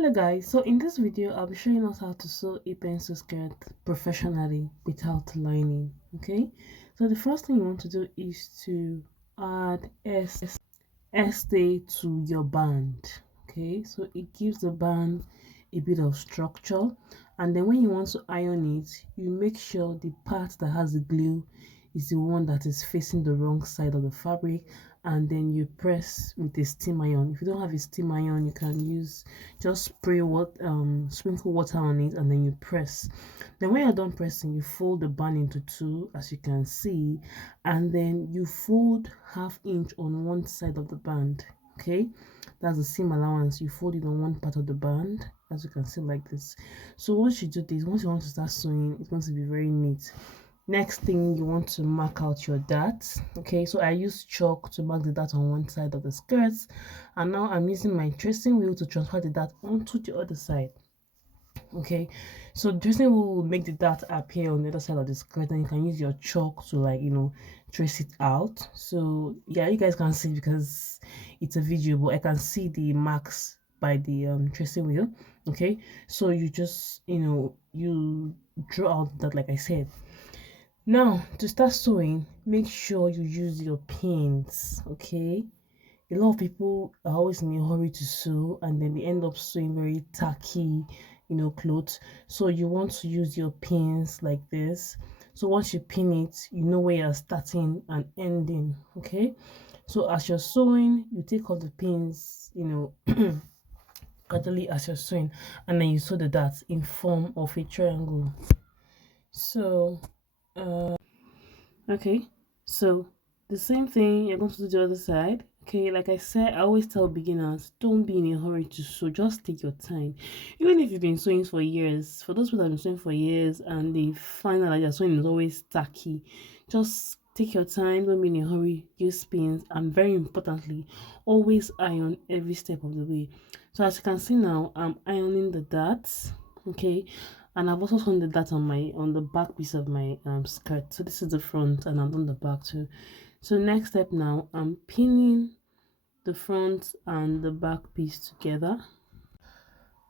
Hello guys, so in this video I'll be showing us how to sew a pencil skirt professionally without lining. Okay, so the first thing you want to do is to add stay to your band. Okay, so it gives the band a bit of structure, and then when you want to iron it, you make sure the part that has the glue is the one that is facing the wrong side of the fabric, and then you press with a steam iron. If you don't have a steam iron, you can use just sprinkle water on it, and then you press. Then when you're done pressing, you fold the band into two, as you can see, and then you fold ½ inch on one side of the band. Okay, that's the seam allowance. You fold it on one part of the band, as you can see, like this. So once you do this, once you want to start sewing, it's going to be very neat. Next thing, you want to mark out your darts. Okay, so I use chalk to mark the dart on one side of the skirts, and now I'm using my tracing wheel to transfer the dart onto the other side. Okay, so tracing wheel will make the dart appear on the other side of the skirt, and you can use your chalk to, like, trace it out. So yeah, you guys can see because it's a video, but I can see the marks by the tracing wheel. Okay, so you just you draw out that, like I said. Now, to start sewing, make sure you use your pins. Okay, a lot of people are always in a hurry to sew, and then they end up sewing very tacky, clothes. So you want to use your pins like this. So once you pin it, you know where you're starting and ending. Okay, so as you're sewing, you take off the pins, gradually as you're sewing, and then you sew the darts in form of a triangle. So okay, so the same thing you're going to do the other side. Okay, like I said, I always tell beginners, don't be in a hurry to sew, just take your time. Even if you've been sewing for years, for those people that have been sewing for years and they find out that their sewing is always tacky, just take your time, don't be in a hurry, use pins, and very importantly, always iron every step of the way. So as you can see now, I'm ironing the darts. Okay, and I've also sewn the dart on the back piece of my skirt. So this is the front, and I've done the back too. So next step, now I'm pinning the front and the back piece together.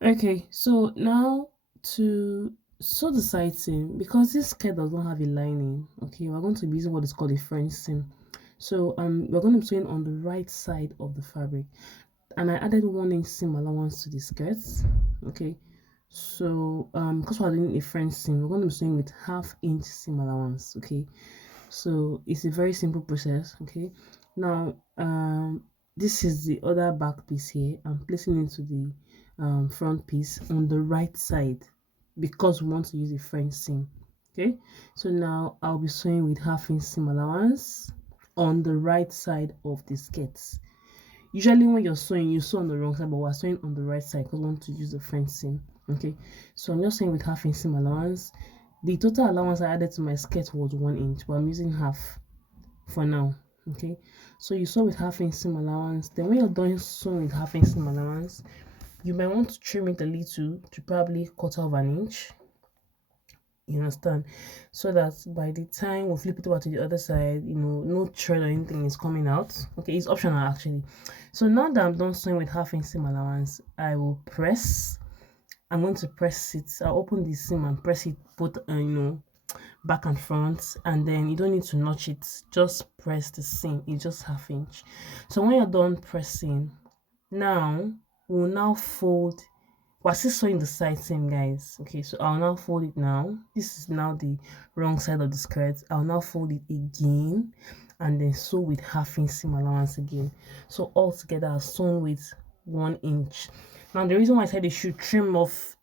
Okay, so now to sew the side seam, because this skirt does not have a lining, okay, we're going to be using what is called a French seam. So we're going to be sewing on the right side of the fabric, and I added 1 inch seam allowance to the skirts. Okay, so because we're doing a French seam, we're going to be sewing with ½ inch seam allowance. Okay, so it's a very simple process. Okay, now this is the other back piece here. I'm placing into the front piece on the right side because we want to use a French seam. Okay, so now I'll be sewing with ½ inch seam allowance on the right side of the skirts. Usually when you're sewing, you sew on the wrong side, but we're sewing on the right side because we want to use the French seam. Okay, so I'm just sewing with ½ inch seam allowance. The total allowance I added to my skirt was 1 inch, but I'm using half for now. Okay, so you sew with ½ inch seam allowance. Then when you're done sewing with ½ inch seam allowance, you might want to trim it a little to probably 1/4 inch. You understand? So that by the time we flip it over to the other side, no thread or anything is coming out. Okay, it's optional actually. So now that I'm done sewing with ½ inch seam allowance, I will press. I'm going to press it. I'll open the seam and press it both back and front, and then you don't need to notch it, just press the seam. It's just ½ inch. So when you're done pressing, now we'll now fold. We're still sewing the side seam, guys. Okay, so I'll now fold it now. This is now the wrong side of the skirt. I'll now fold it again and then sew with ½ inch seam allowance again. So all together I've sewn with 1 inch. Now the reason why I said they should trim off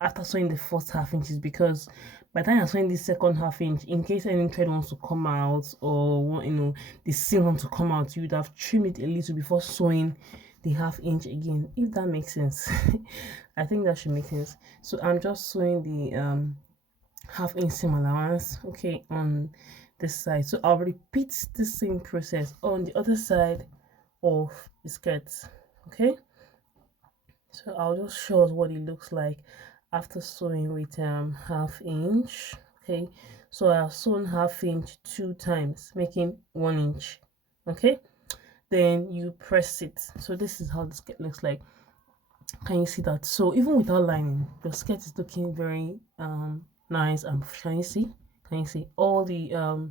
after sewing the first ½ inch is because by the time you're sewing this second ½ inch, in case any thread wants to come out, or the seam wants to come out, you would have trimmed it a little before sewing the ½ inch again, if that makes sense. I think that should make sense. So I'm just sewing the ½ inch seam allowance, okay, on this side. So I'll repeat the same process on the other side of the skirt. Okay, so I'll just show us what it looks like after sewing with ½ inch. Okay, so I've sewn ½ inch 2 times, making 1 inch. Okay, then you press it. So this is how the skirt looks like. Can you see that? So even without lining, the skirt is looking very nice. And can you see? Can you see all the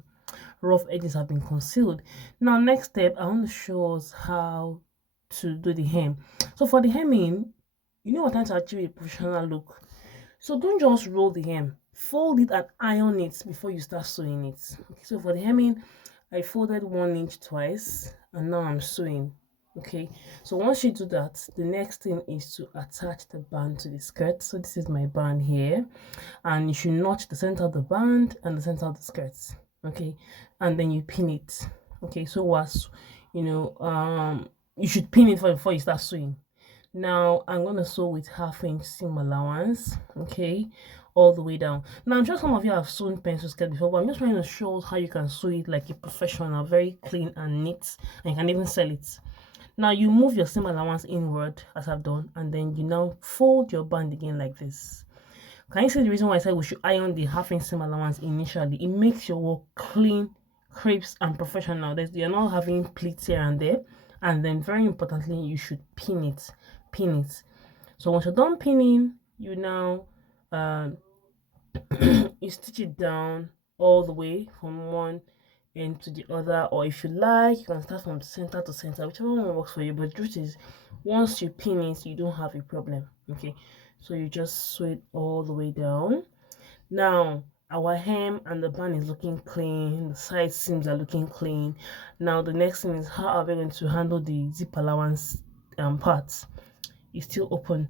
rough edges have been concealed? Now next step, I want to show us how to do the hem. So for the hemming, you know what time to achieve a professional look. So don't just roll the hem, fold it and iron it before you start sewing it. Okay, so for the hemming, I folded 1 inch twice and now I'm sewing. Okay, so once you do that, the next thing is to attach the band to the skirt. So this is my band here, and you should notch the center of the band and the center of the skirt. Okay, and then you pin it. Okay, so was you should pin it before you start sewing. Now I'm gonna sew with 1/2 inch seam allowance, okay, all the way down. Now I'm sure some of you have sewn pencil skirt before, but I'm just trying to show how you can sew it like a professional, very clean and neat, and you can even sell it. Now you move your seam allowance inward as I've done, and then you now fold your band again like this. Can you see the reason why I said we should iron the 1/2 inch seam allowance initially? It makes your work clean, crisp, and professional. You're not having pleats here and there. And then very importantly, you should pin it. Pin it. So once you're done pinning, you now you stitch it down all the way from one end to the other, or if you like, you can start from center to center, whichever one works for you. But the truth is, once you pin it, you don't have a problem. Okay, so you just sew it all the way down. Now our hem and the band is looking clean, the side seams are looking clean. Now the next thing is, how are we going to handle the zip allowance parts? It's still open.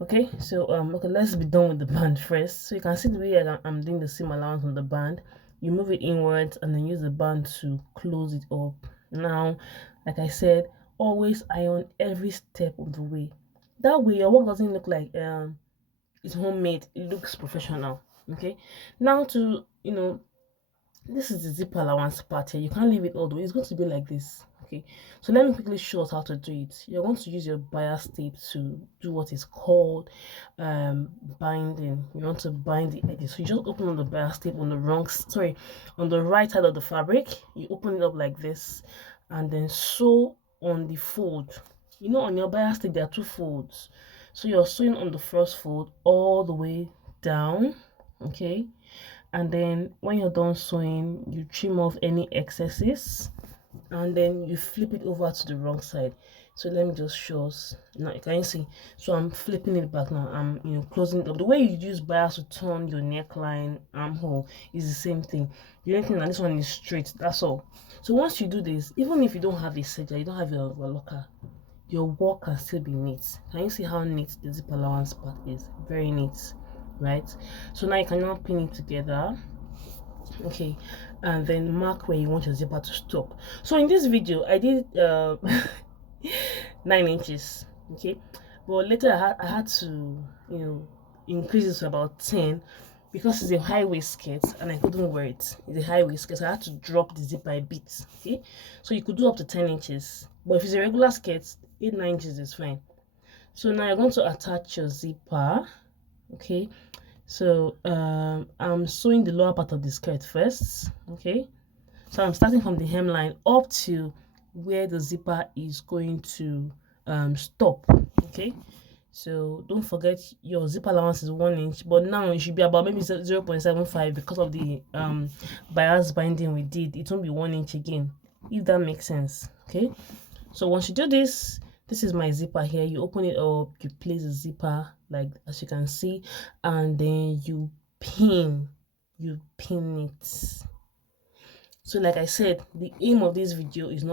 Okay, so okay, let's be done with the band first. So you can see the way I'm doing the seam allowance on the band. You move it inwards and then use the band to close it up. Now, like I said, always iron every step of the way. That way your work doesn't look like it's homemade, it looks professional. Okay, now to this is the zip allowance part here. You can't leave it all the way, it's going to be like this. Okay, so let me quickly show us how to do it. You're going to use your bias tape to do what is called binding. You want to bind the edges, so you just open on the bias tape on the right side of the fabric. You open it up like this and then sew on the fold. On your bias tape there are 2 folds, so you're sewing on the first fold all the way down. Okay, and then when you're done sewing, you trim off any excesses and then you flip it over to the wrong side. So let me just show us. Now you can see, so I'm flipping it back now. I'm closing it up. The way you use bias to turn your neckline armhole is the same thing. The only thing that this one is straight, that's all. So once you do this, even if you don't have a serger, you don't have a locker, your work can still be neat. Can you see how neat the zip allowance part is? Very neat, right? So now you can now pin it together. Okay, and then mark where you want your zipper to stop. So in this video I did 9 inches, okay, but later I had to increase it to about 10 because it's a high waist skirt and I couldn't wear it. It's a high waist skirt, so I had to drop the zipper a bit. Okay, so you could do up to 10 inches, but if it's a regular skirt, 8-9 inches is fine. So now you're going to attach your zipper. Okay, so I'm sewing the lower part of the skirt first. Okay, so I'm starting from the hemline up to where the zipper is going to stop. Okay, so don't forget your zipper allowance is 1 inch, but now it should be about maybe 0.75 because of the bias binding we did. It won't be 1 inch again, if that makes sense. Okay, so once you do this, this is my zipper here. You open it up, you place the zipper like as you can see, and then you pin it. So like I said, the aim of this video is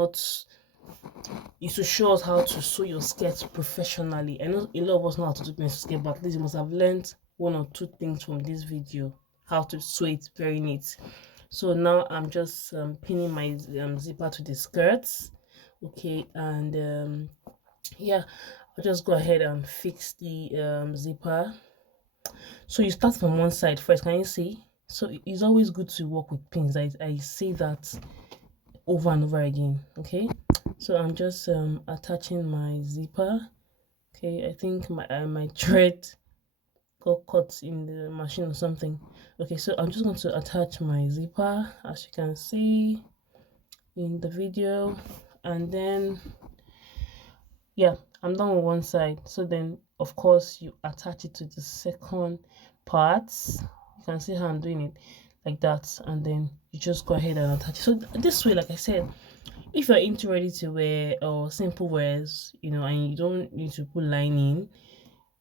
to show us how to sew your skirts professionally. I know a lot of us know how to do pencil skirt, but at least you must have learned 1 or 2 things from this video, how to sew it very neat. So now I'm just pinning my zipper to the skirts. Okay, and yeah, I'll just go ahead and fix the zipper. So you start from one side first. Can you see? So it's always good to work with pins. I say that over and over again. Okay, so I'm just attaching my zipper. Okay, I think my thread got caught in the machine or something. Okay, so I'm just going to attach my zipper as you can see in the video, and then yeah, I'm done with one side. So then, of course, you attach it to the second part. You can see how I'm doing it like that. And then you just go ahead and attach it. So this way, like I said, if you're into ready to wear or simple wears, and you don't need to put lining,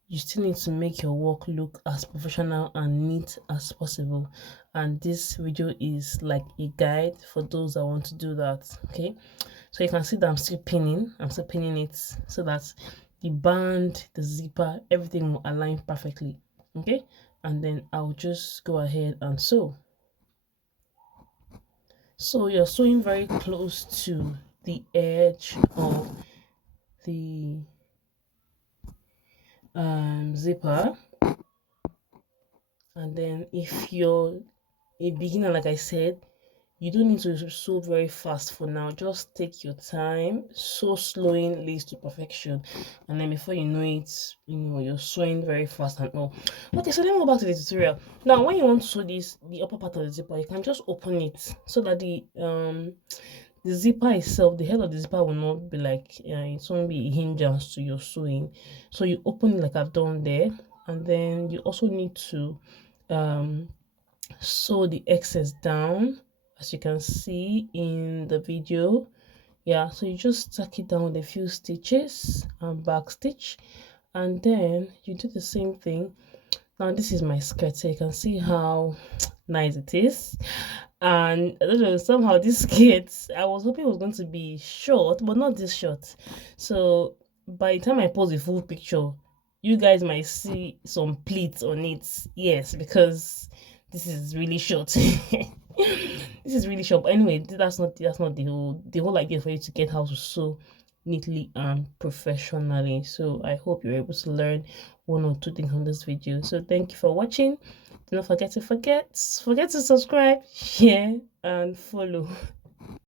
you still need to make your work look as professional and neat as possible. And this video is like a guide for those that want to do that. Okay, so you can see that I'm still pinning it so that the band, the zipper, everything will align perfectly. Okay, and then I'll just go ahead and sew. So you're sewing very close to the edge of the zipper. And then if you're a beginner, like I said, you don't need to sew very fast for now. Just take your time. Sew slowing leads to perfection. And then before you know it, you're sewing very fast and all. Okay, so let me go back to the tutorial. Now, when you want to sew this, the upper part of the zipper, you can just open it so that the zipper itself, the head of the zipper will not be like, it won't be a hindrance to your sewing. So you open it like I've done there. And then you also need to sew the excess down, as you can see in the video. Yeah, so you just tuck it down with a few stitches and back stitch, and then you do the same thing. Now this is my skirt, so you can see how nice it is. And I don't know, somehow this skirt, I was hoping it was going to be short, but not this short. So by the time I post the full picture, you guys might see some pleats on it. Yes, because this is really short. This is really short. But anyway, that's not the whole idea for you to get how to sew neatly and professionally. So I hope you're able to learn one or two things on this video. So thank you for watching. Do not forget to subscribe, share, and follow.